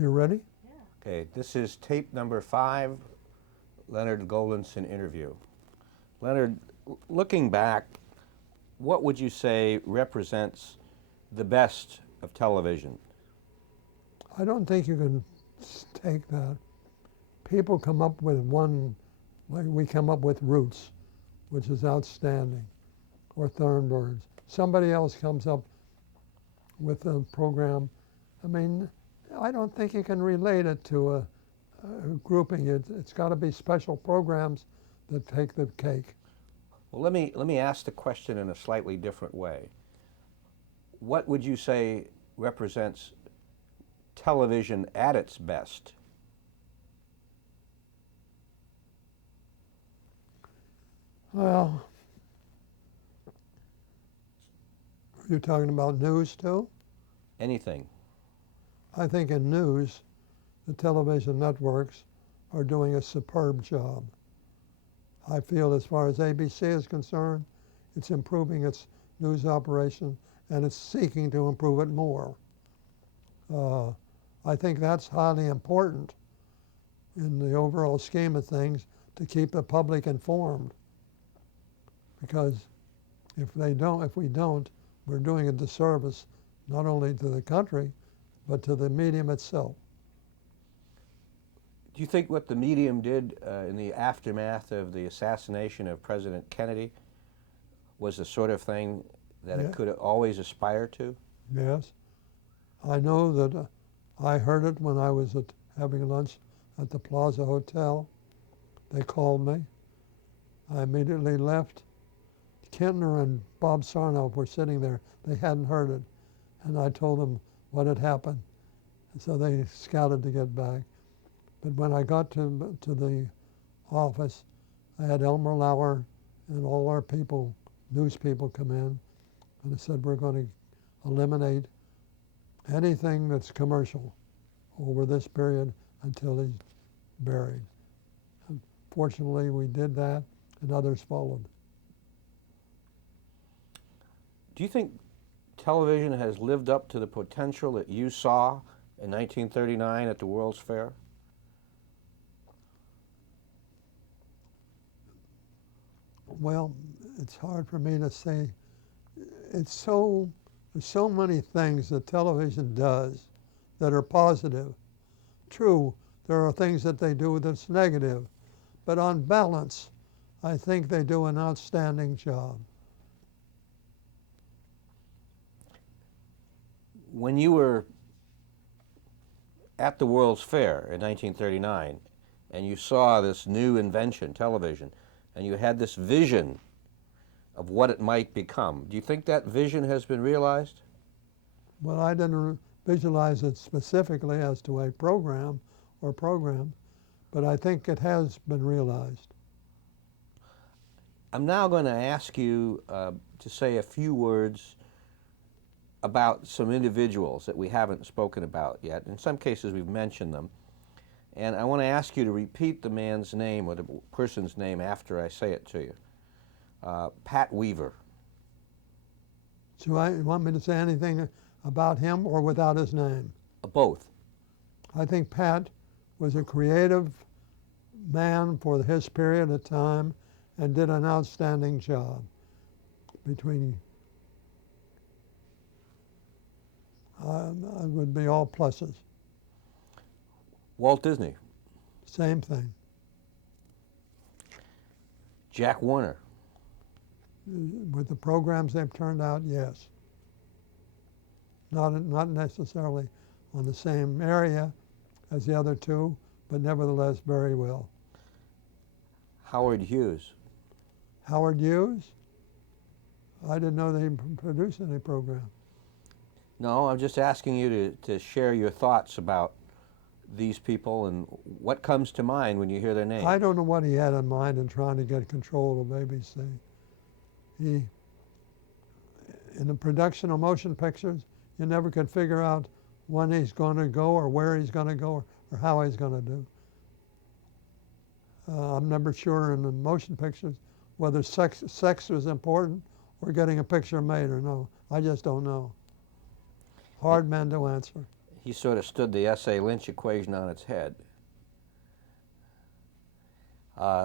you ready? Okay, this is tape number 5, Leonard Goldenson interview. Leonard, looking back, what would you say represents the best of television? I don't think you can take that. People come up with one, like we come up with Roots, which is outstanding, or Thornbirds. Somebody else comes up with a program. I mean, I don't think you can relate it to a grouping. It's got to be special programs that take the cake. Well, let me ask the question in a slightly different way. What would you say represents television at its best? Well, you're talking about news too? Anything. I think in news, the television networks are doing a superb job. I feel as far as ABC is concerned, it's improving its news operation and it's seeking to improve it more. I think that's highly important in the overall scheme of things to keep the public informed. Because if we don't, we're doing a disservice not only to the country, but to the medium itself. Do you think what the medium did in the aftermath of the assassination of President Kennedy was the sort of thing that it could always aspire to? Yes. I know that I heard it when I was having lunch at the Plaza Hotel. They called me. I immediately left. Kentner and Bob Sarnoff were sitting there. They hadn't heard it. And I told them what had happened. And so they scouted to get back. But when I got to the office, I had Elmer Lauer and all our people, news people, come in. And I said, we're going to eliminate anything that's commercial over this period until he's buried. And fortunately, we did that, and others followed. Do you think television has lived up to the potential that you saw in 1939 at the World's Fair? Well, it's hard for me to say. There's so many things that television does that are positive. True, there are things that they do that's negative, but on balance, I think they do an outstanding job. When you were at the World's Fair in 1939 and you saw this new invention, television, and you had this vision of what it might become, do you think that vision has been realized? Well, I didn't visualize it specifically as to a program or programs, but I think it has been realized. I'm now going to ask you to say a few words about some individuals that we haven't spoken about yet. In some cases, we've mentioned them. And I want to ask you to repeat the man's name or the person's name after I say it to you. Pat Weaver. So you want me to say anything about him or without his name? Both. I think Pat was a creative man for his period of time and did an outstanding job. I would be all pluses. Walt Disney. Same thing. Jack Warner. With the programs they've turned out, yes. Not necessarily on the same area as the other two, but nevertheless very well. Howard Hughes. Howard Hughes? I didn't know they produced any program. No, I'm just asking you to share your thoughts about these people and what comes to mind when you hear their names. I don't know what he had in mind in trying to get control of ABC. In the production of motion pictures, you never could figure out when he's going to go or where he's going to go or how he's going to do. I'm never sure in the motion pictures whether sex was important or getting a picture made or no. I just don't know. Hard man to answer. He sort of stood the Essay-Lynch equation on its head.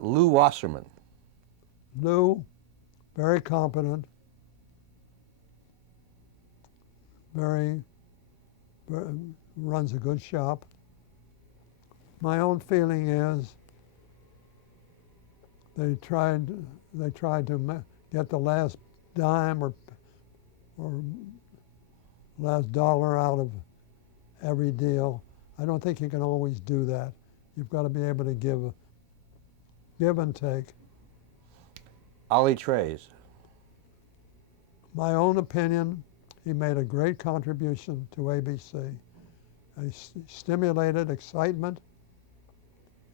Lou Wasserman. Lou, very competent, very runs a good shop. My own feeling is they tried to get the last dime or last dollar out of every deal. I don't think you can always do that. You've got to be able to give and take. Ollie Trays. My own opinion, he made a great contribution to ABC. He stimulated excitement.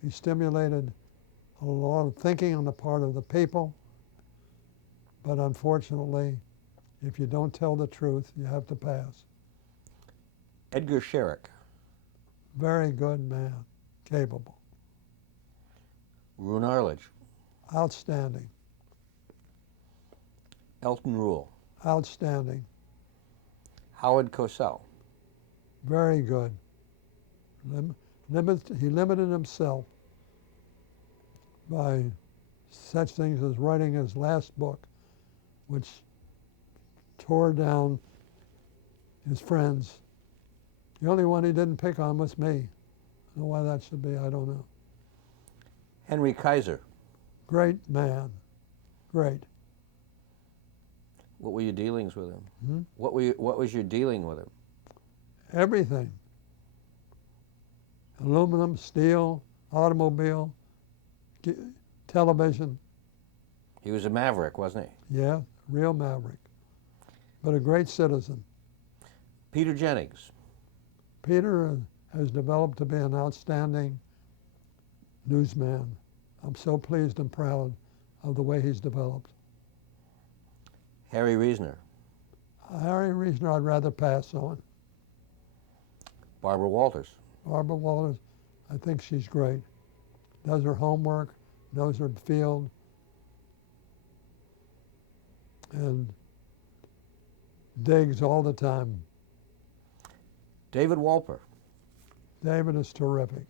He stimulated a lot of thinking on the part of the people. But unfortunately, if you don't tell the truth, you have to pass. Edgar Sherrick. Very good man, capable, Roone Arledge. outstanding, Elton Rule. outstanding, Howard Cosell. very good. He limited himself by such things as writing his last book, which tore down his friends. The only one he didn't pick on was me. I don't know why that should be, I don't know. Henry Kaiser. Great man, great. What were your dealings with him? Hmm? What was your dealing with him? Everything. Aluminum, steel, automobile, television. He was a maverick, wasn't he? Yeah, real maverick, but a great citizen. Peter Jennings. Peter has developed to be an outstanding newsman. I'm so pleased and proud of the way he's developed. Harry Reasoner. Harry Reasoner I'd rather pass on. Barbara Walters. Barbara Walters, I think she's great. Does her homework, knows her field, and digs all the time. David Wolper. David is terrific.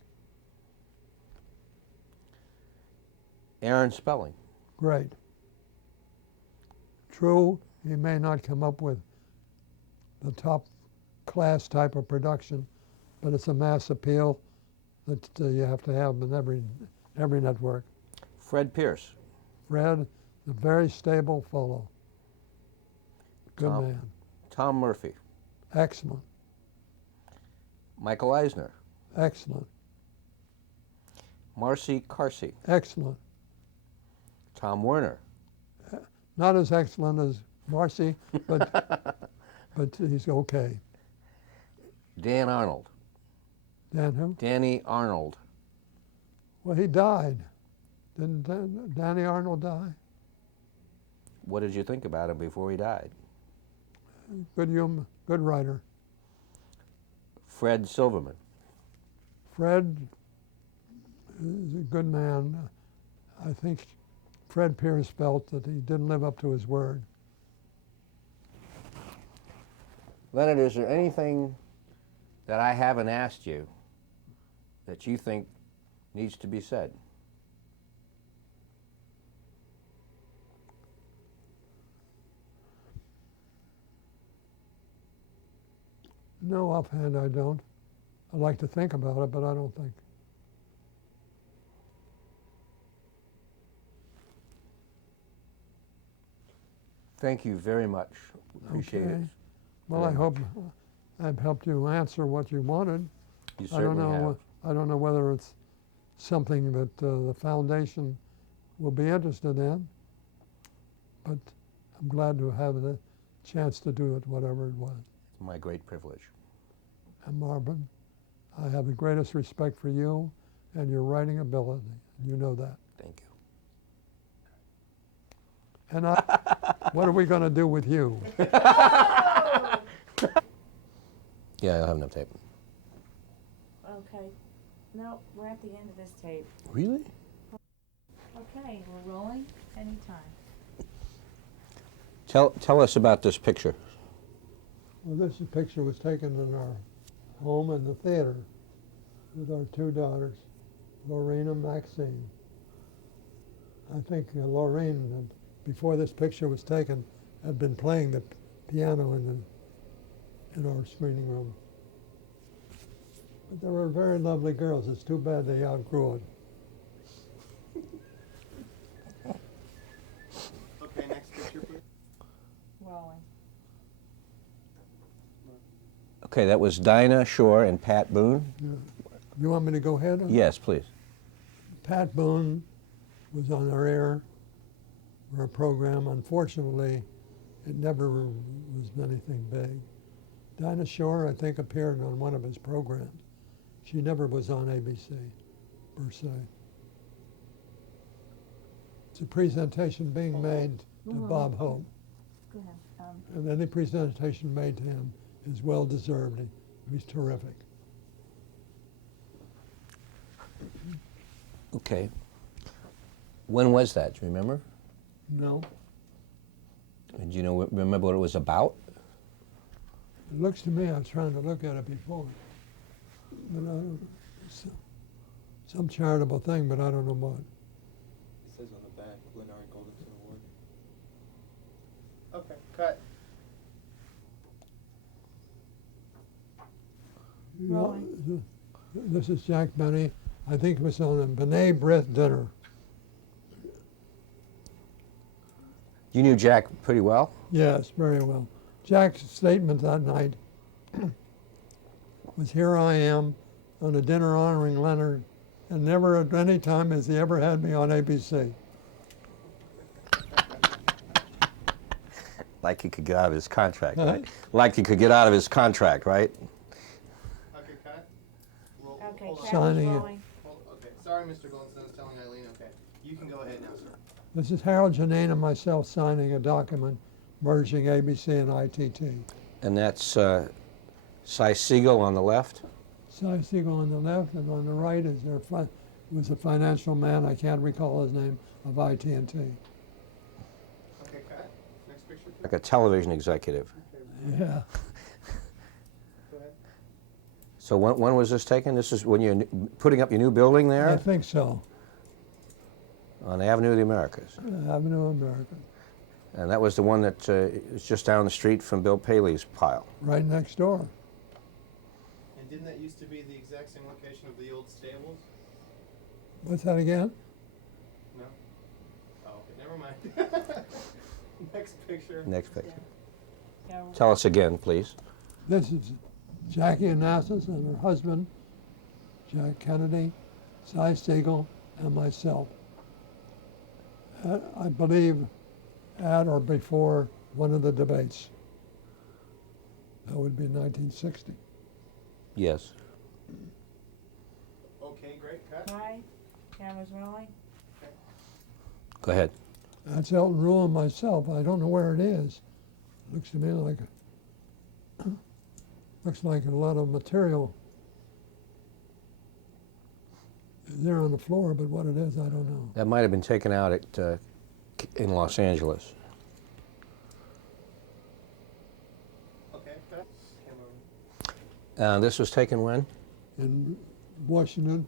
Aaron Spelling. Great. True, he may not come up with the top class type of production, but it's a mass appeal that you have to have in every network. Fred Pierce. Fred, a very stable fellow. Good man. Tom Murphy. Excellent. Michael Eisner. Excellent. Marcy Carsey. Excellent. Tom Werner. Not as excellent as Marcy, but but he's okay. Dan Arnold. Dan who? Danny Arnold. Well, he died. Didn't Danny Arnold die? What did you think about him before he died? Good writer. Fred Silverman. Fred is a good man. I think Fred Pierce felt that he didn't live up to his word. Leonard, is there anything that I haven't asked you that you think needs to be said? No, offhand I don't. I like to think about it, but I don't think. Thank you very much. Appreciate it. Okay. Well, I hope I've helped you answer what you wanted. You certainly have. I don't know whether it's something that the foundation will be interested in, but I'm glad to have the chance to do it, whatever it was. It's my great privilege. And Marvin, I have the greatest respect for you and your writing ability. You know that. Thank you. And what are we going to do with you? Yeah, I'll have enough tape. Okay. No, we're at the end of this tape. Really? Okay, we're rolling anytime. Tell us about this picture. Well, this picture was taken in our home and the theater with our two daughters, Lorraine and Maxine. I think Lorraine, before this picture was taken, had been playing the piano in our screening room. But they were very lovely girls. It's too bad they outgrew it. Okay, next picture, please. Rolling. Okay, that was Dinah Shore and Pat Boone. You want me to go ahead? Yes, please. Pat Boone was on our air for a program. Unfortunately, it never was anything big. Dinah Shore, I think, appeared on one of his programs. She never was on ABC, per se. It's a presentation being made to Bob Hope, Go ahead. and any presentation made to him is well deserved. He's terrific. Okay. When was that? Do you remember? No, And do you know, remember what it was about? it looks to me, I was trying to look at it before, but I don't, some charitable thing, but I don't know what. It says on the back, Leonard Goldenson Award. Okay, cut. You know, Rolling. this is Jack Benny. I think it was on a B'nai B'rith dinner. You knew Jack pretty well? Yes, very well. Jack's statement that night was, "Here I am on a dinner honoring Leonard, and never at any time has he ever had me on ABC." Like he could get out of his contract, Huh? right? Like he could get out of his contract, right? Okay, cut. Roll, Okay, hold on. Signing camera's it. rolling. Okay, sorry, Mr. Goldenson, I was telling Eileen, okay. You can go ahead now, sir. This is Harold Janane and myself signing a document merging ABC and ITT. And that's Cy Siegel on the left. Cy Siegel on the left, and on the right is was a financial man, I can't recall his name, of ITT. Okay, cut. Next picture, please. Like a television executive. Okay, Yeah. go ahead. So when was this taken? This is when you're putting up your new building I there think so. on Avenue of the Americas. Avenue America, And that was the one that is just down the street from Bill Paley's pile. right next door. And didn't that used to be the exact same location of the old stables? What's that again? No? Oh, okay, never mind. Next picture. Next picture. Yeah, Tell us again, please. This is Jackie Onassis and her husband, Jack Kennedy, Cy Siegel, and myself. I believe at or before one of the debates. That would be 1960. Yes. Okay, great, cut. Hi, camera's rolling. Go ahead. That's Elton Rule and myself. I don't know where it is. Looks to me like looks like a lot of material is there on the floor, but what it is, I don't know. That might have been taken out at in Los Angeles. Okay, cut. Camera. This was taken when? In Washington,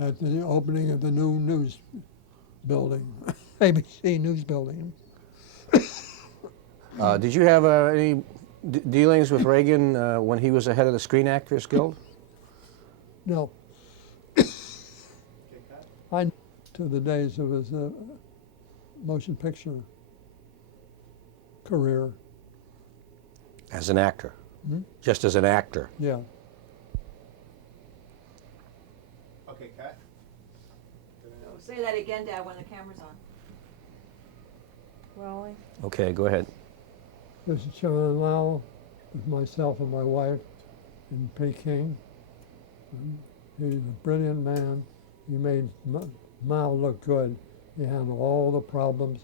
at the opening of the new news building, ABC News Building. Did you have any dealings with Reagan when he was the head of the Screen Actors Guild? No, Okay, cut. I to the days of his motion picture career. As an actor? Hmm? Just as an actor? Yeah. Okay, cut. Oh, say that again, Dad, when the camera's on. Rolling. Okay, go ahead. This is John Lau with myself and my wife in Peking. He's a brilliant man. He made Mao look good. He handled all the problems,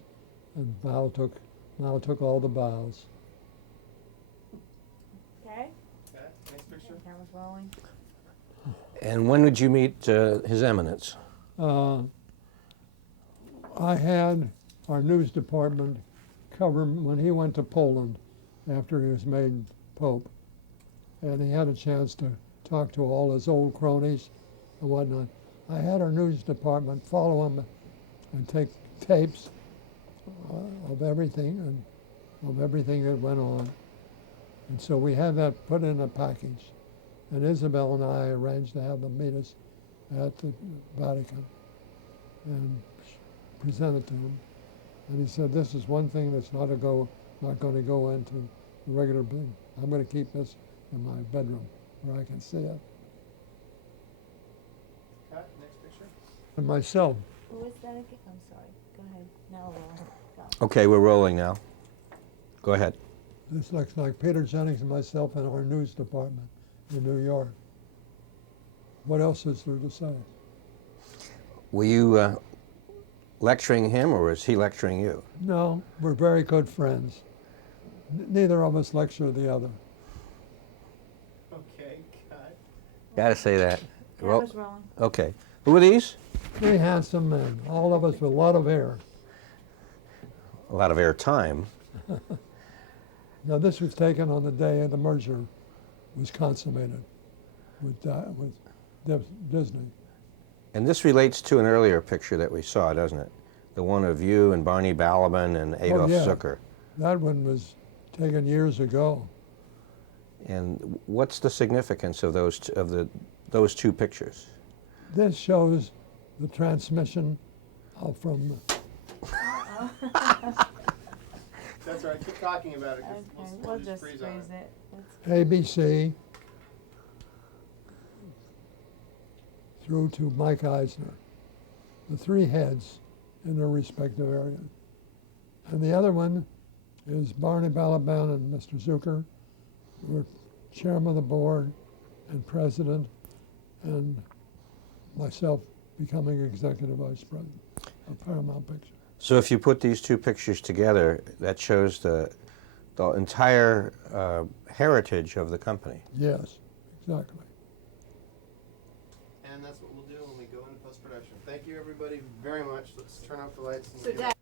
and Mao took all the bows. Okay, Cut. Next picture. camera's rolling. And when did you meet His Eminence? I had our news department cover when he went to Poland after he was made Pope. and he had a chance to talk to all his old cronies and whatnot. I had our news department follow him and take tapes of everything that went on. And so we had that put in a package. And Isabel and I arranged to have them meet us at the Vatican and present it to him. And he said, this is one thing that's not going to go into the regular bin. I'm going to keep this in my bedroom where I can see it. Cut, next picture. And myself, Who was that again? I'm sorry. Go ahead. Now go. Okay, we're rolling now. Go ahead. this looks like Peter Jennings and myself in our news department in New York. What else is there to say? Were you lecturing him, or was he lecturing you? No, we're very good friends. Neither of us lecture the other. Okay, cut. Gotta say that. Camera's rolling. Okay. Who are these? Three handsome men, all of us with a lot of hair. A lot of air time. Now, this was taken on the day the merger was consummated with Disney. And this relates to an earlier picture that we saw, doesn't it? The one of you and Barney Balaban and Adolf yeah. Zucker. That one was taken years ago. And what's the significance of those two pictures? This shows the transmission from That's right. Keep talking about it. 'Cause Okay, we'll we'll just freeze on freeze it. it. That's ABC through to Mike Eisner, the three heads in their respective areas. And the other one is Barney Balaban and Mr. Zucker, who were chairman of the board and president, and myself becoming executive vice president of Paramount Pictures. So if you put these two pictures together, that shows the entire heritage of the company. Yes, exactly. And that's what we'll do when we go into post-production. Thank you, everybody, very much. Let's turn off the lights. And So Dad,